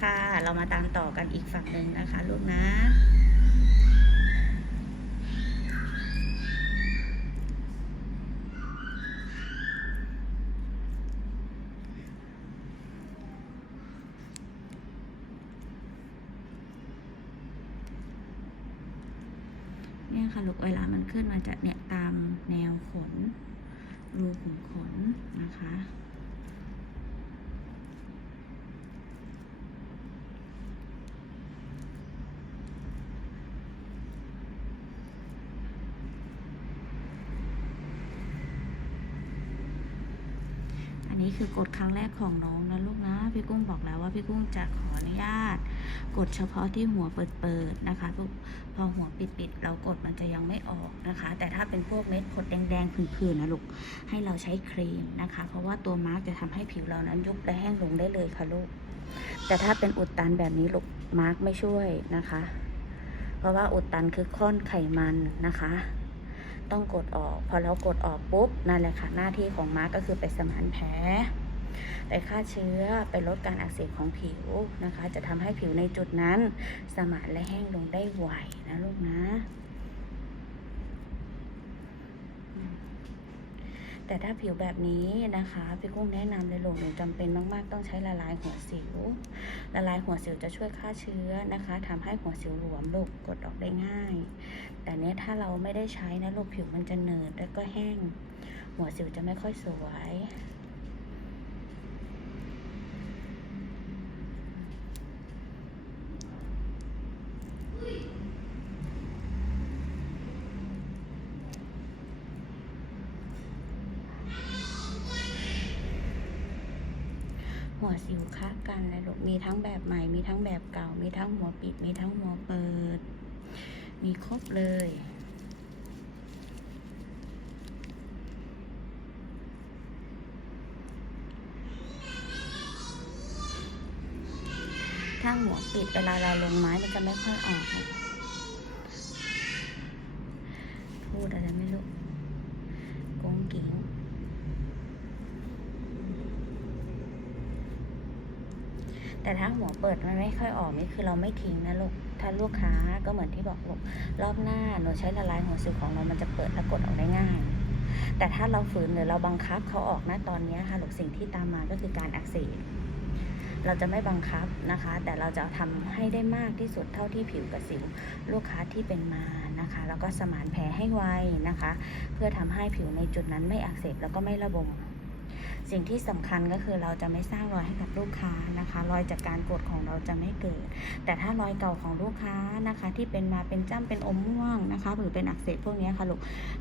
ค่ะ เรามาตามต่อกันอีกฝั่งหนึ่งนะคะ ลูกนะ เนี่ยค่ะลูกเวลามันขึ้นมาจากเนี่ยตามแนวขน รูขุมขนนะคะ คือกดครั้งแรกของน้องนะลูกนะพี่กุ้งบอกแล้วว่าพี่กุ้งจะขออนุญาต กดเฉพาะที่หัวเปิดๆนะคะพวกพอหัวปิดๆเรากดมันจะยังไม่ออกนะคะ แต่ถ้าเป็นพวกเม็ดขดแดงๆผื่นๆนะลูกให้เราใช้ครีมนะคะ เพราะว่าตัวมาร์กจะทำให้ผิวเรานั้นยุบและแห้งลงได้เลยค่ะลูกแต่ถ้าเป็นอุดตันแบบนี้ลูกมาร์กไม่ช่วยนะคะ เพราะว่าอุดตันคือค้อนไขมันนะคะ ต้องกดออก พอเรากดออกปุ๊บนั่นแหละค่ะ หน้าที่ของมาร์กก็คือไปสมานแผลไปฆ่าเชื้อไปลดการอักเสบของผิวนะคะ จะทำให้ผิวในจุดนั้น สมานและแห้งลงได้ไวนะลูกนะอืม แต่ถ้าผิวแบบนี้นะคะพี่กุ้งแนะนำเลยลูกหนูจำเป็นมาก ๆ ต้องใช้ละลายหัวสิว ละลายหัวสิวจะช่วยฆ่าเชื้อนะคะทำให้หัวสิวหลวมลูกกดออกได้ง่าย แต่เนี้ยถ้าเราไม่ได้ใช้นะลูกผิวมันจะเนิดแล้วก็แห้ง หัวสิวจะไม่ค่อยสวย หัวสิวค้ากันเลยลูกมีทั้งแบบใหม่ มีทั้งแบบเก่า มีทั้งหัวปิด มีทั้งหัวเปิด มีครบเลยถ้าหัวปิดเวลาเราลงไม้มันจะไม่ค่อยออกค่ะพูดอะไรไม่รู้กงกิง แต่ถ้าหัวเปิดมันไม่ค่อยออกนี่คือเราไม่ทิ้งนะลูก ถ้าลูกค้าก็เหมือนที่บอกลูกรอบหน้าหนูใช้ละลายหัวสิวของเรา มันจะเปิดและกดออกได้ง่าย แต่ถ้าเราฝืนหรือเราบังคับเขาออกนะตอนนี้ค่ะลูกสิ่งที่ตามมาก็คือการอักเสบเราจะไม่บังคับนะคะ แต่เราจะทำให้ได้มากที่สุดเท่าที่ผิวกับสิวลูกค้าที่เป็นมานะคะ แล้วก็สมานแผลให้ไวนะคะ เพื่อทำให้ผิวในจุดนั้นไม่อักเสบแล้วก็ไม่ระบม สิ่งที่สำคัญก็คือเราจะไม่สร้างรอยให้กับลูกค้านะคะ รอยจากการกดของเราจะไม่เกิด แต่ถ้ารอยเก่าของลูกค้านะคะ ที่เป็นมาเป็นจ้ำเป็นอมม่วงนะคะหรือเป็นอักเสบพวกนี้ค่ะลูก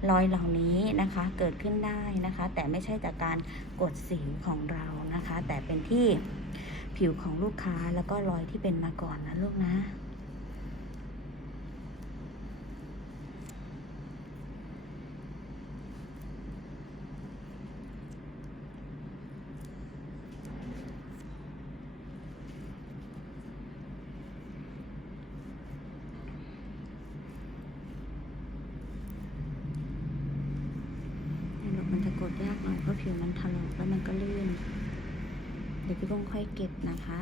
รอยเหล่านี้นะคะเกิดขึ้นได้นะคะ แต่ไม่ใช่จากการกดสิวของเรานะคะ แต่เป็นที่ผิวของลูกค้าแล้วก็รอยที่เป็นมาก่อนนะลูกนะ เนี่ยลู กดยากหน่อยเพราะผิวมันถลอกแล้วมันก็ลื่น เดี๋ยวพี่กงค่อยเก็บนะคะ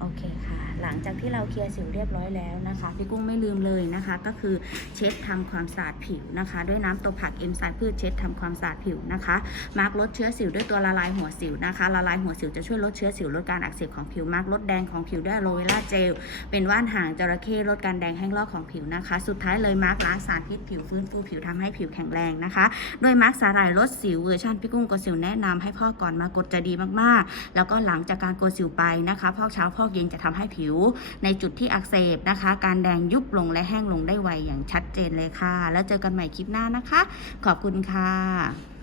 โอเคค่ะ หลังจากที่เราเคลียร์สิวเรียบร้อยแล้วนะคะ พี่กุ้งไม่ลืมเลยนะคะ ก็คือเช็ดทำความสะอาดผิวนะคะ ด้วยน้ำตัวผักเอนไซม์พืชเช็ดทำความสะอาดผิวนะคะ มาร์กลดเชื้อสิวด้วยตัวละลายหัวสิวนะคะ ละลายหัวสิวจะช่วยลดเชื้อสิวลดการอักเสบของผิว มาร์กลดแดงของผิวด้วยโลเวราเจล เป็นว่านหางจระเข้ลดการแดงแห้งลอกของผิวนะคะ สุดท้ายเลยมาร์กล้างสารพิษผิวฟื้นฟูผิวทำให้ผิวแข็งแรงนะคะโดยมาร์กสาหร่ายลดสิวเวอร์ชันพี่กุ้งกดสิวแนะนำให้พ่อก่อนมากดจะดีมากๆ แล้วก็หลังจากการกดสิวไปนะคะพอเช้าพอกเย็นจะทำให้ผิว ในจุดที่อักเสบนะคะ การแดงยุบลงและแห้งลงได้ไวอย่างชัดเจนเลยค่ะ แล้วเจอกันใหม่คลิปหน้านะคะ ขอบคุณค่ะ